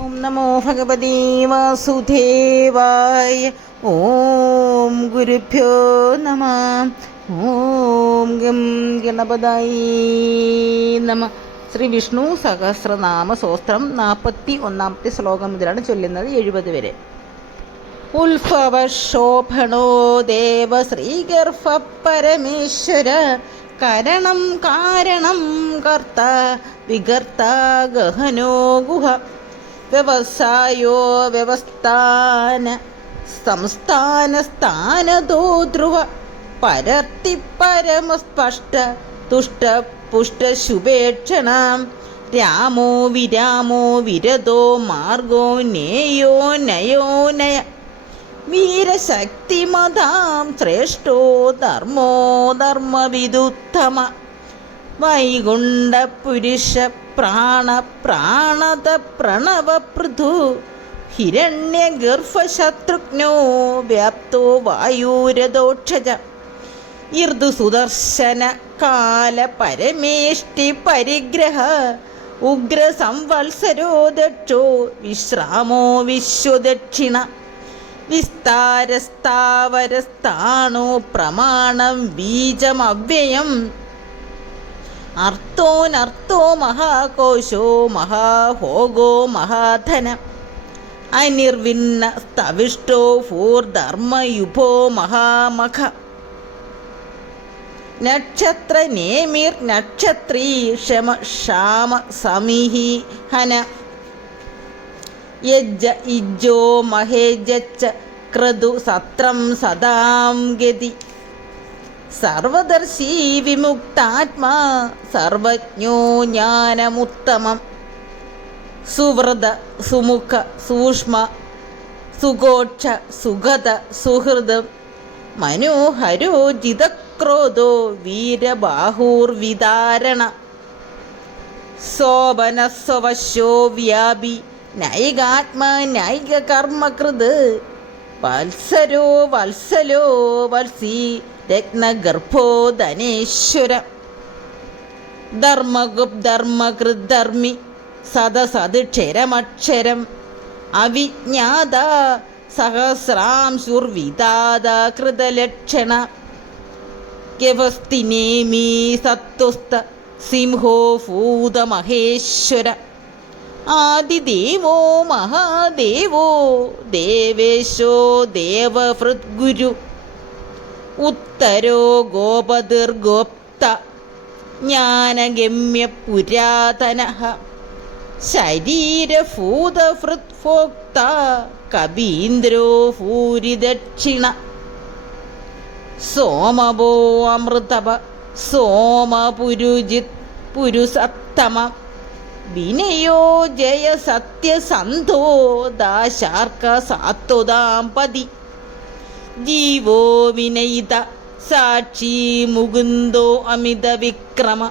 ഓം നമോ ഭഗവതി വാസുദേവായ. ഓം ഗുരുഭ്യോ നമ. ഓം ഗം ഗണപതായി നമ. ശ്രീ വിഷ്ണു സഹസ്രനാമ സോസ്ത്രം നാൽപ്പത്തി ഒന്നാമത്തെ ശ്ലോകം ഇതിലാണ് ചൊല്ലുന്നത് എഴുപത് വരെ. ഉത്ഭവശോഭണോ ദേവ ശ്രീഗർഭ പരമേശ്വര. കരണം കാരണം കർത്ത വികർത്ത ഗഹനോ ഗുഹ. വ്യവസായോ വ്യവസ്ഥാന സംസ്ഥാന സ്ഥാനതോ ധ്രുവ പരർത്തി പരമസ്പഷ്ട തുഷ്ട പുഷ്ട ശുഭേക്ഷണം. രാമോ വിരാമോ വിരതോ മാർഗോ നേയോ നയോ നയ. വീരശക്തിമതാം ശ്രേഷ്ഠോ ധർമ്മോ ധർമ്മവിദുത്തമ. വൈകുണ്ഠപുരുഷ പ്രാണ പ്രാണത പ്രണവപൃഥു ഹിരണ്യഗർഭശത്രുഘ്നോ വ്യാപ്തോ വായൂരദോക്ഷജ. ഇർദുസുദർശന കാല പരമേഷ്ടി പരിഗ്രഹ ഉഗ്ര സംവത്സരോ ദക്ഷോ വിശ്രാമോ വിശ്വദക്ഷിണ. വിസ്താരസ്ഥാവരസ്ഥാണോ പ്രമാണം ബീജമവ്യയം. അർത്ഥോനർത്ഥോ മഹാകോശോ മഹാഹോഗോ മഹാധന. അനിർവിന്ന സ്തവിഷ്ടോ ഭൂർധർമ്മയുഭോ മഹാമഖ നക്ഷത്ര നേമിർ നക്ഷത്രീ ക്ഷമ ക്ഷാമ സമീഹി ഹന. യജ്ജ ഇജ്ജോ മഹേജച്ച ക്രതു സത്രം സദാം ഗതി. സർവദർശി വിമുക്താത്മാ സർവജ്ഞോ ജ്ഞാനമുത്തമം. സുവ്രത സുമുഖ സൂക്ഷ്മ സുഗോക്ഷ സുഗത സുഹൃദം മനോഹരോ ജിതക്രോധോ വീരബാഹൂർവിതാരണ. ശോഭനസ്വശോ വ്യാപി നൈകാത്മ നൈക വത്സരോ വത്സലോ വത്സി രത്നഗർഭോ ധനേശ്വര ധർമ്മഗുപ് ധർമ്മകൃദ്ധർമ്മി സദസദക്ഷരമക്ഷരം അവിജ്ഞാത സഹസ്രാംശുർവിദാത കൃതലക്ഷണ. ഗവസ്തിനേമീ സത്വസ്ത സിംഹോ ഭൂതമഹേശ്വര. ആദിദേവോ മഹാദേവോ ദേവേശോ ദേവഹൃദ്ഗുരു ഉത്തരോ ഗോപതിർഗോപ്ത ജ്ഞാനഗമ്യ പുരാതന ശരീരഭൂതഹൃത്ഭോക്ത കബീന്ദ്രോ ഭൂരിദക്ഷിണ സോമവോ അമൃതഭ സോമപുരുജിത് പുരുസത്തമ വിനയോ ജയ സത്യസന്ധോ ദാശാർക്ക സാത്വതാം പതി. ജീവോ വിനയിത സാക്ഷി മുകുന്ദോ അമിത വിക്രമ.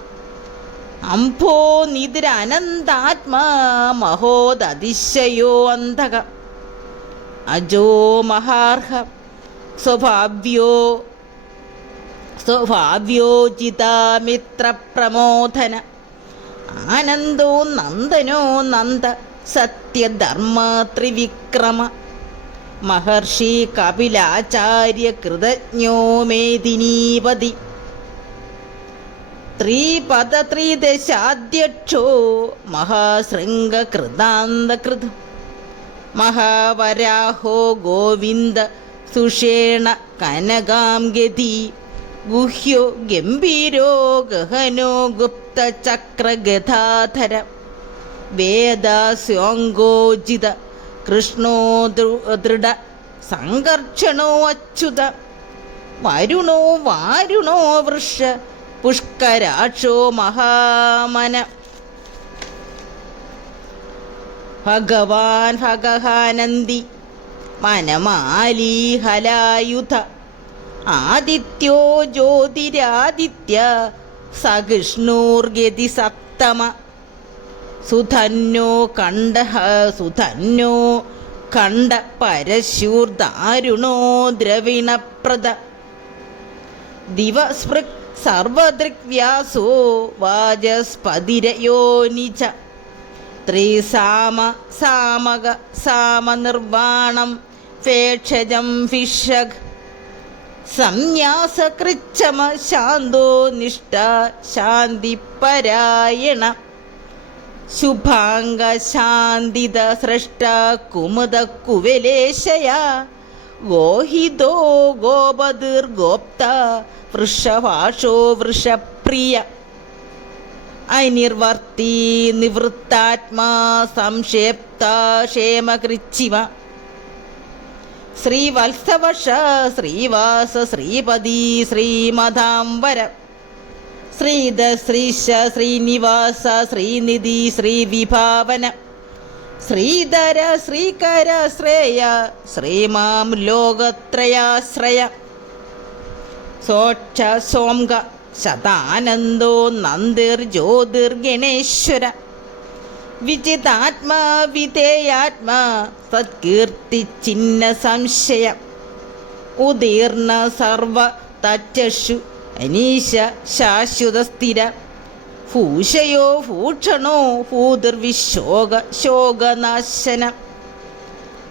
അംഭോ നിതിരനന്താത്മാ മഹോദതിശയോ അന്ധക. അജോ മഹാർഹ സ്വഭാവ്യോ സ്വഭാവ്യോചിതമിത്രപ്രമോദന ആനന്ദോ നന്ദനോ നന്ദ സത്യധർമ്മ ത്രിവിക്രമ മഹർഷി കപിലാചാര്യ കൃതജ്ഞോ മേദിനീപതി. ത്രിപദ ത്രിദശാധ്യക്ഷോ മഹാശൃംഗകൃതാന്തകൃത്. മഹാവരാഹോ ഗോവിന്ദ സുഷേണ കനകാം ഗതി ഗുഹ്യോ ഗംഭീരോ ഗഹനോ ഗുപ്തചക്രഗധാധര വേദസ്യോങ്കോജിത കൃഷ്ണോ ദൃഢ സംഘർഷണോ അച്യുത. വരുണോ വാരുണോ വൃഷ പുഷ്കരാക്ഷോ മഹാമന. ഭഗവാൻ ഭഗഹാനന്ദി മനമാലി ഹലായുധ ആദിത്യോ ജ്യോതിരാദിത്യ സകൃഷ്ണൂർഗതി സപ്തമ. സുധന്യോ കണ്ട സുധന്യോ കണ്ട പരശൂർദാരുണോ ദ്രവിണപ്രദ. ദിവസ്പൃക് സർവദൃക്വ്യാസോ വാചസ്പതിരയോനി ത്രിസാമ സാമക സാമനിർവാണം ഫേക്ഷജം ഫിഷഗ്. സംന്യാസകൃച്ഛമ ശാന്തോ നിഷ്ഠ ശാന്തിപരായണ. ശുഭാംഗ ശാന്തിത സൃഷ്ട കുമുദ കുവലേശയ. ഗോഹിതോ ഗോപതിർഗോപ്ത വൃഷഭാഷോ വൃഷപ്രിയ. അനിർവർത്തി നിവൃത്താത്മാ സംക്ഷേപ്ത ക്ഷേമകൃച്ചിവ ശ്രീവത്സവഷ ശ്രീവാസ ശ്രീപതി ശ്രീമതാംബര ശ്രീധ ശ്രീശ ശ്രീനിവാസ ശ്രീനിധി ശ്രീവിഭാവന. ശ്രീധര ശ്രീകര ശ്രേയ ശ്രീമാം ലോകത്രയാശ്രയ. സോക്ഷ സോംഗ ശതാനന്ദോ നന്ദിർജ്യോതിർഗണേശ്വര വിജിതാത്മാ വിധേയാത്മാ സത്കീർത്തി ചിഹ്ന സംശയം. ഉദീർണ സർവ തച്ചഷു അനീശ ശാശ്വത സ്ഥിര. ഭൂഷയോ ഭൂഷണോ ഭൂതിർവിശോക ശോകനാശനം.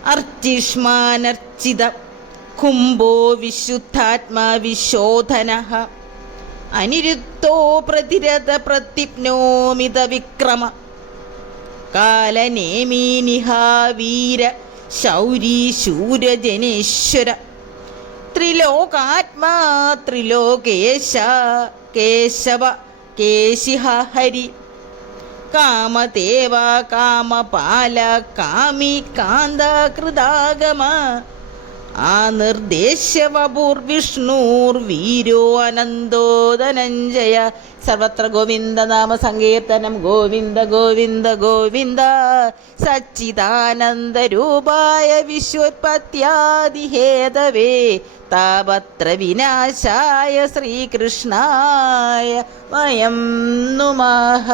അർച്ചിഷ്മാനർച്ചിത കുംഭോ വിശുദ്ധാത്മാ വിശോധന. അനിരുദ്ധോ പ്രതിരഥ പ്രതിപ്നോമിത വിക്രമ. കാലനേമീനിഹാ വീര ശൗരീ ത്രിലോകാത്മാ ത്രിലോകേശ കേശവ കേശിഹ ഹരി. കാമദേവ കാമപാല കാമി കാന്ത കൃതാഗമ ആ നിർദ്ദേശവപൂർവിഷ്ണൂർ വീരോ അനന്തോ ധനഞ്ജയ സർവത്ര ഗോവിന്ദ നാമ സങ്കീർത്തനം. ഗോവിന്ദ ഗോവിന്ദ ഗോവിന്ദ. സച്ചിദാനന്ദ രൂപായ വിശ്വോത്പത്യാദിഹേതവേ താപത്ര വിനാശായ ശ്രീകൃഷ്ണായ. വയം നുമഃ